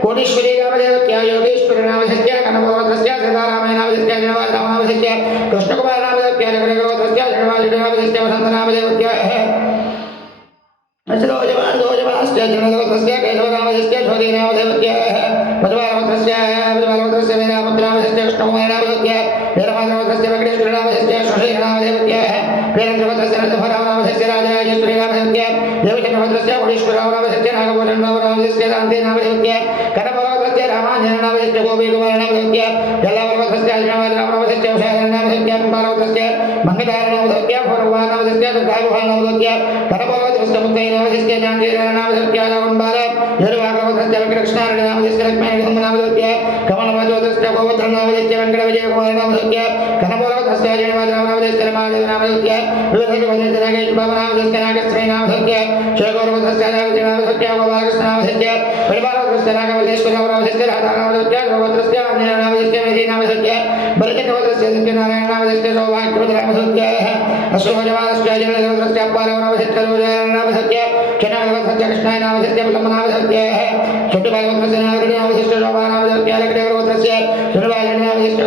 कोटीश्वरीनामधेयस्य योगेश्वरनामधेयस्य कनकनामधेयस्य सीतारामनामधेयस्य जनवादनामधेयस्य कृष्णकुमारनामधेयस्य जगन्नामधेयस्य जनवादनामधेयस्य वसन्तनामधेयस्य अचलोजमानोजमानस्य जननामधेयस्य केशवनामधेयस्य छोरीनामधेयस्य मधुवारनामधेयस्य वीराभद्रनामधेयस्य कृष्णकुमारनामधेयस्य वीरभद्रनामधेयस्य वेंकटेश्वरनामधेयस्य श्रीनामधेयस्य वीरेन्द्रभद्रस्य नन्दभरानामधेयस्य राजराजेश्वरीनामधेयस्य देवचन्द्रभद्रस्य कोटीश्वरनामधेयस्य नागभूषणनामधेयस्य शान्तिनामधेयस्य कनकनामधेयस्य रामाञ्जननामधेयस्य गोपीकुमारनामधेयस्य यल्लावरनामधेयस्य अजनामधेयस्य उषानामधेयस्य कुमारनामधेयस्य मंगलानामधेयस्य भगवानामधेयस्य दुर्गाभवानामधेयस्य कनकनामधेयस्य मुक्तैनामधेयस्य जानकीनामधेयस्य रावणबाल यरुवागनामधेयस्य वेंकटकृष्णारनामधेयस्य लक्ष्मीनामधेयस्य कमलनामधेयस्य गोवर्धननामधेयस्य वेंकटविजयकुमारनामधेयस्य कनकनामधेयस्य जयनामधेयस्य रामदेवनामधेयस्य विवेकनामधेयस्य नागेश्वरनामधेयस्य नागश्रीनामधेयस्य शेखरनामधेयस्य नागेश्वरनामधेयस्य गोपालकृष्णनामधेयस्य परिवारनामधेयस्य नागवल्लेश्वरनामधेयस्य राधानामधेयस्य गोवर्धनस्य आंजनेयनामधेयस्य मेरीनामधेयस्य बलिचन्द्रनामधेयस्य सत्यनारायणनामधेयस्य सौभाग्यवदनामधेयस्य अश्वजवानस्य जननामधेयस्य अप्पारनामधेयस्य रोजनामधेयस्य चन्नामधेयस्य कृष्णायनामधेयस्य ब्रह्मनामधेयस्य चट्टुबालवदनस्य नागरनामधेयस्य शोभानामधेयस्य लक्ष्मीवदनस्य सुरवाजनामधेयस्य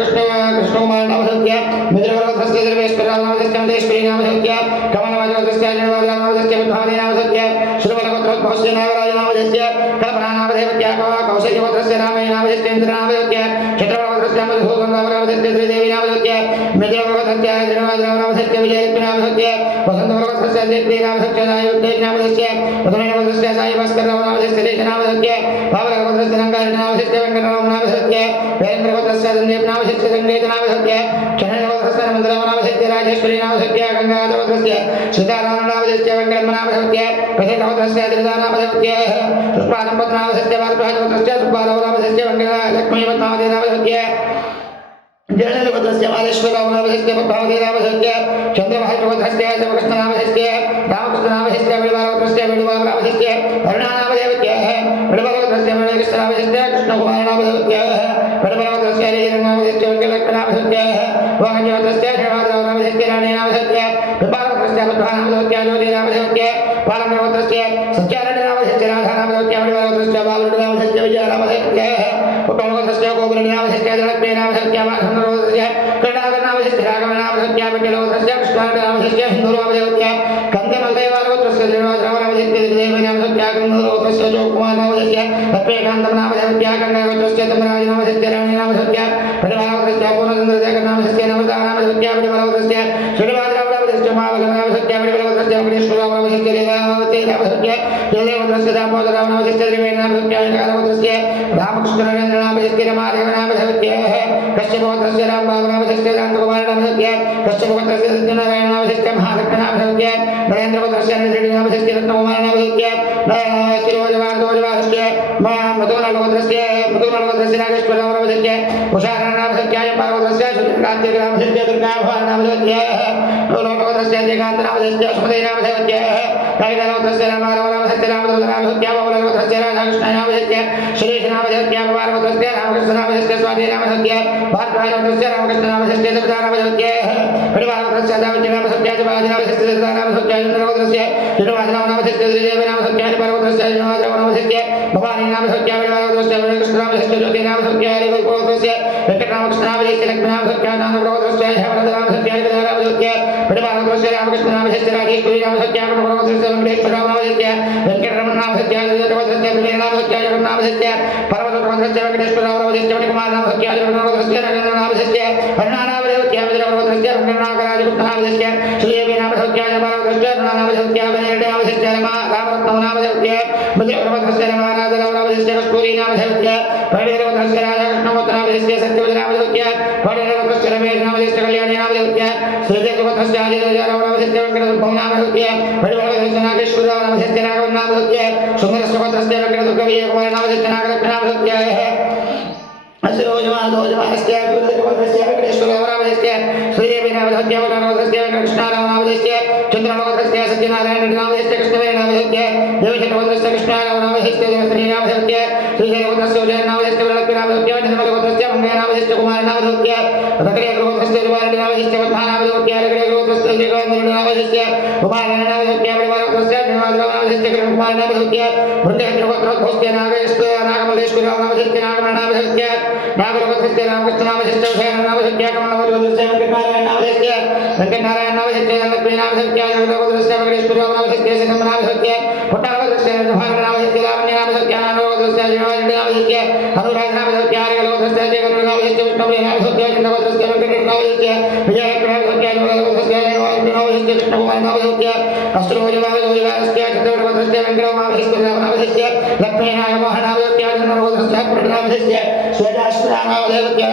कृष्णकुमारनामधेयस्य मित्रवदनस्य सर्वेश्वरनामधेयस्य महेश्वरीनामधेयस्य कमलनामधेयस्य जनवादनामधेयस्य बुद्धादीनामधेयस्य श्रीवल्लभद्रस्य नागराजनामधेयस्य कल्पनानामधेयस्य कौशल्यवदनस्य रामनामधेयस्य इन्द्रनामधेयस्य चित्रवदनस्य मधुसूदनामधेयस्य श्रीदेवीनामधेयस्य मित्रवदनस्य जनवादनामधेयस्य विजयलक्ष्मीनामधेयस्य वसन्तवदनस्य देवीनामधेयस्य नायुद्धनामधेयस्य वदनामधेयस्य साईभास्करनामधेयस्य देशनामधेयस्य भावनवदनस्य रंगारनामधेयस्य वेंकटनामधेयस्य वीरेन्द्रवदनस्य संदीपनामधेयस्य संगीतनामधेयस्य चन्नवदनस्य नमन्द्रनामधेयस्य राजेश्वरीनामधेयस्य गंगाधरवदनस्य सीतारामनामधेयस्य वेंकटनामधेयस्य प्रसिद्धवदनस्य दिलदानामधेयस्य पुष्पानंपदनामधेयस्य भारद्वाजवदनस्य सुब्बारावनामधेयस्य वेंकटलक्ष्मीपद्मावतीनामधेयस्य जयललितवदनस्य मालेश्वरनामधेयस्य पद्मावतीनामधेयस्य चन्द्रभाषवदनस्य शिवकृष्णनामधेयस्य रामकृष्णनामधेयस्य वेणुवावदनस्य वेणुवावनामधेयस्य अरुणानामधेयस्य वेणुवावदनस्य वेणुकृष्णनामधेयस्य कृष्णकुमारनामधेयस्य वेणुवावदनस्य लीलानामधेयस्य वेंकटलक्ष्मीनामधेयस्य वाहनवदनस्य श्रीवादनामधेयस्य राणीनामधेयस्य विपालवदनस्य पद्मानामधेयस्य ज्योतिनामधेयस्य पालनवदनस्य सत्यारण्यनामधेयस्य राधानामधेयस्य वेणुवावदनस्य बालनामधेयस्य विजयनामधेयस्य उपमवदनस्य गोकुलनामधेयस्य लक्ष्मीनामधेयस्य माधवनामधेयस्य कर्णाटकनामधेयस्य राघवनामधेयस्य विठ्ठलवदनस्य कृष्णानामधेयस्य हिन्दूनामधेयस्य कंदमलदेवावदनस्य जनवादनामधेयस्य देवीनामधेयस्य गंधर्वदनस्य जोकुमारनामधेयस्य लक्ष्मीकान्तनामधेयस्य गंगावदनस्य तमराजनामधेयस्य राणीनामधेयस्य परिवारवदनस्य पूर्णचन्द्रशेखरनामधेयस्य नमतानामधेयस्य परिवारवदनस्य श्रीवादनामधेयस्य मावलनामधेयस्य परिवारवदनस्य वेंकटेश्वरनामधेयस्य लीलावतीनामधेयस्य जयदेवदनस्य दामोदरनामधेयस्य त्रिवेणीनामधेयस्य कालवदनस्य रामकृष्णनामधेयस्य रमादेवनामधेयस्य कश्यपवदनस्य रामबाबुनामधेयस्य शान्तकुमारनामधेयस्य कश्यपवदनस्य सत्यनारायणनामधेयस्य महालक्ष्मीनामधेयस्य नरेन्द्रवदनस्य नरेन्द्रनामधेयस्य रत्नकुमारनामधेयस्य शिरोजवादोजवादस्य मधुनलवदनस्य नागेश्वरनामधेयस्य उषारानामधेयस्य पार्वतस्य सुचित्रान्त्यनामधेयस्य दुर्गाभवानामधेयस्य लोकवदनस्य जयकान्तनामधेयस्य सुमते नामधेवत्य कालिदासस्य रामस्य रामदूतनामधेवत्य वरुणस्य राधाकृष्णनामधेवत्य श्रीनामधेवत्य पार्वतस्य रामकृष्णनामधेवत्य स्वाति नामधेवत्य भारतस्य रामकृष्णनामधेवत्य सदानामधेवत्य परिवारस्य दाविनामधेवत्य जवादिनामधेवत्य सदानामधेवत्य नरवदस्य श्रीवासनामधेवत्य देवनामधेवत्य पर्वतस्य नामधेवत्य भवानी नामधेवत्य परिवारस्य कृष्णनामधेवत्य ज्योतिनामधेवत्य हरिवल्पवस्य वेंकटरामकृष्णनामधेवत्य लक्ष्मीनामधेवत्य नामप्रवदस्य हेमनामधेवत्य हरिनामधेवत्य परिवारस्य रामकृष्णनामधेवत्य राजेश्वरीनामधेवत्य पर्वतस्य वेंकटेश्वरनामधेवत्य वेंकटरमणनामधेवत्य जगतवदस्य प्रियनामधेवत्य जगन्नामधेवत्य पर्वतवदस्य वेंकटेश्वरनामधेवत्य मणिकुमारनामधेवत्य जगन्नामधेवत्य नगरनामधेवत्य हरनामधेवत्य वेंकटरामधेवत्य वेंकटनागराजगुप्तनामधेवत्य श्रीदेवीनामधेवत्य जबालवदस्य नामधेवत्य वेंकटनामधेवत्य रामरत्ननामधेवत्य मध्यप्रवदस्य रामनाथनामधेवत्य कस्तूरीनामधेवत्य परिदेवदस्य राधाकृष्णमूर्तनामधेवत्य सत्यवदनामधेवत्य परिदेवदस्य रमेशनामधेवत्य कल्याणीनामधेवत्य श्रीदेवदस्य आदिरामनामधेवत्य वेंकटभवनामधेवत्य परिदेवदस्य नागेश्वरनामधेवत्य नागवन्नामधेवत्य सुंदरस्वदस्य वेंकटदुर्गवीयकुमारनामधेवत्य नागरत्नामधेवत्य असरोजमादोजमानस्य वेंकटेश्वरस्य वेंकटेश्वरनामधेवत्य श्रीदेवीनामधेवत्य वरुणस्य कृष्णानामधेवत्य चंद्रनामधेवत्य सत्यनारायणनामधेवत्य कृष्णवेनामधेवत्य देवचक्रवदस्य कृष्णानामधेवत्य देवश्रीनामधेवत्य श्रीदेवदस्य उदयनामधेवत्य लक्ष्मीनामधेवत्य धर्मदेवदस्य मंगलनामधेवत्य कुमारनामधेवत्य रकरेग्रवदस्य दुवारनामधेवत्य पद्मानामधेवत्य रकरेग्रवदस्य जगन्नामधेवत्य कुमारनामधेवत्य परिवारदस्य धर्मदेवनामधेवत्य कुमारनामधेवत्य वृद्धेन्द्रवदस्य नागेश्वर नागमल्लेश्वरनामधेवत्य नागमनामधेवत्य नागरवदस्य रामकृष्णनामधेवत्य शयननामधेवत्य कमलवदस्य वेंकटनारायणनामधेवत्य वेंकटनारायणनामधेवत्य लक्ष्मीनामधेवत्य जगन्नामधेवत्य वेंकटेश्वरनामधेवत्य सिद्धनामधेवत्य पुट्टावदस्य भारतनामधेवत्य लावण्यनामधेवत्य नागरवदस्य जगन्नामधेवत्य अनुराधनामधेवत्य आर्यवदस्य जगन्नामधेवत्य विष्णुनामधेवत्य चन्द्रवदस्य वेंकटनामधेवत्य विजयनामधेवत्य जगन्नामधेवत्य जगन्नामधेवत्य कृष्णकुमारनामधेवत्य अस्त्रोजमादोजमानस्य चतुर्वदस्य वेंकटनामधेवत्य नामधेवत्य लक्ष्मीनारायणनामधेवत्य चन्द्रवदस्य पुट्टावदस्य स्वजाश्वरानामधेवत्य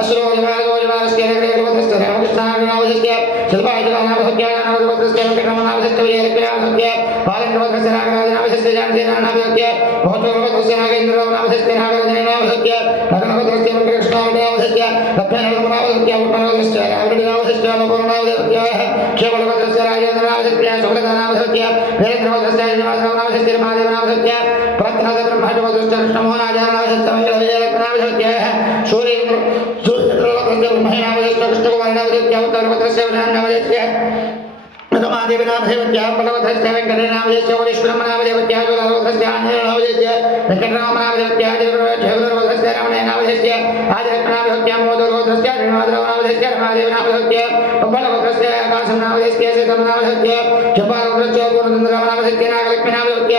अस्त्रोजमादोजमानस्य वेंकटनामधेवत्य रामकृष्णनामधेवत्य शिल्पायजनामधेवत्य नामधेवत्य वेंकटनामधेवत्य विजयनामधेवत्य बालेन्द्रवदस्य नागराजनामधेवत्य जानकीनामधेवत्य भोजवदस्य नागेन्द्रनामधेवत्य नागराजनामधेवत्य नगरवदस्य वेंकटकृष्णनामधेवत्य लक्ष्मीनारायणनामधेवत्य उत्तरवदस्य रामकृष्णनामधेवत्य अनुपूर्णामधेवत्य केवलवदस्य राजेन्द्रनामधेवत्य सुभद्रनामधेवत्य वीरेन्द्रवदस्य श्रीनिवासनामधेवत्य महादेवनामधेवत्य प्रत्नद ब्रह्मवदस्य कृष्णमोहनाजानामधेवत्य मंगलविजयनामधेवत्य सूर्येन्द्रवदस्य ब्रह्मनामधेवत्य कृष्णकुमारनामधेवत्य उत्तरवदस्य विधाननामधेवत्य महादेवनामधेवत्य बलवदस्य वेंकटनामधेवत्य वरीश्वरनामधेवत्य जोलवदस्य आंजनेयनामधेवत्य वेंकटरामनामधेवत्य जगन्नामधेवत्य रमणनामधेवत्य आदिरत्नामधेवत्य मोदवदस्य श्रीनिवासनामधेवत्य महादेवनामधेवत्य बलवदस्य आकाशनामधेवत्य सिद्धनामधेवत्य जबालवदस्य गुरुचन्द्रनामधेवत्य नागलक्ष्मीनामधेवत्य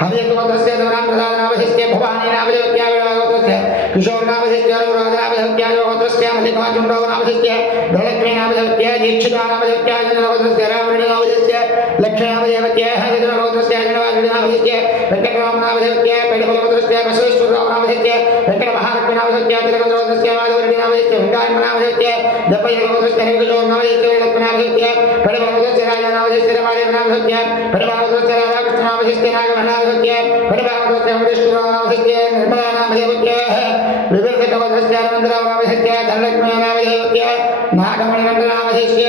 हरिवदस्य देवनामधेवत्य भवानीनामधेवत्य विलासवदस्य किशोरनामधेवत्य अनुराधनामधेवत्य योगदस्य मल्लिकार्जुनरावनामधेवत्य धनलक्ष्मीनामधेवत्य दीक्षितानामधेवत्य नवदस्य रामनामधेवत्य लक्ष्मीनामधेवत्य हरिद्रवदस्य जनवादिनामधेवत्य वेंकटरामनामधेवत्य पेडबलवदस्य बसवेश्वरनामधेवत्य वेंकटमहालक्ष्मीनामधेवत्य तिलकन्द्रवदस्य माधवरेड्डिनामधेवत्य वेंकटनामधेवत्य जपयवदस्य हेमकुजोनामधेवत्य लक्ष्मीनामधेवत्य पेडबलवदस्य राजानामधेवत्य रमादेवनामधेवत्य पेडबलवदस्य राधाकृष्णनामधेवत्य नागमनामधेवत्य पेडबलवदस्य वेंकटेश्वरनामधेवत्य निर्मलानामधेवत्य विवेकवदस्य रवीन्द्रनामधेवत्य धनलक्ष्मीनामधेवत्य नागमणिनन्दनामधेवत्य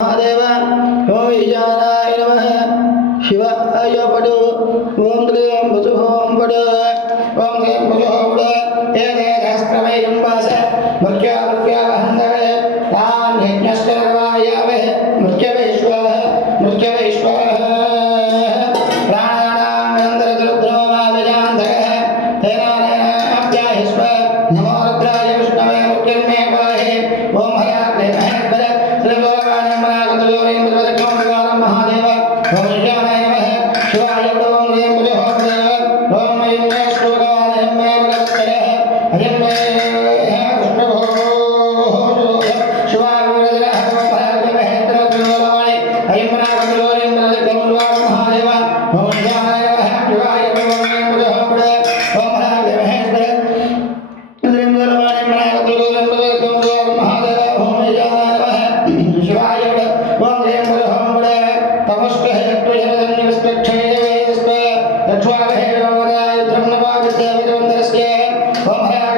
महादेव ओम ईशानाय नमः शिवाय पडु ओम क्लीं वसुहोम पडु ओम क्लीं वसुहोम पडु एते सहस्रमयं वास मुख्यावहन्दवे तां यज्ञश्चरवायावे मुख्यवैश्वः नमो रुद्राय विष्णवे मुख्यन्मे पाहि ओम हयाग्ने महेश्वर श्रीलोकानां महादेव ओम ईशानाय नमः शिवाय ओम ह्रीं बुधोम ओम मयूरे श्लोकाय मे बलवत्तरे हरिं मे विष्णुः शिवाय गुरुदेव ओम हयाग्ने महेश्वर श्रीलोकानि हरिं मनागंधोरिं महादेव ओम ईशानाय नमः शिवाय ओम ह्रीं बुधोम ओम हयाग्ने महेश्वर ओम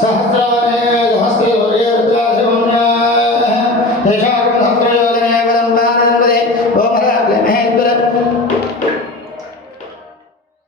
सहस्राने सहस्रे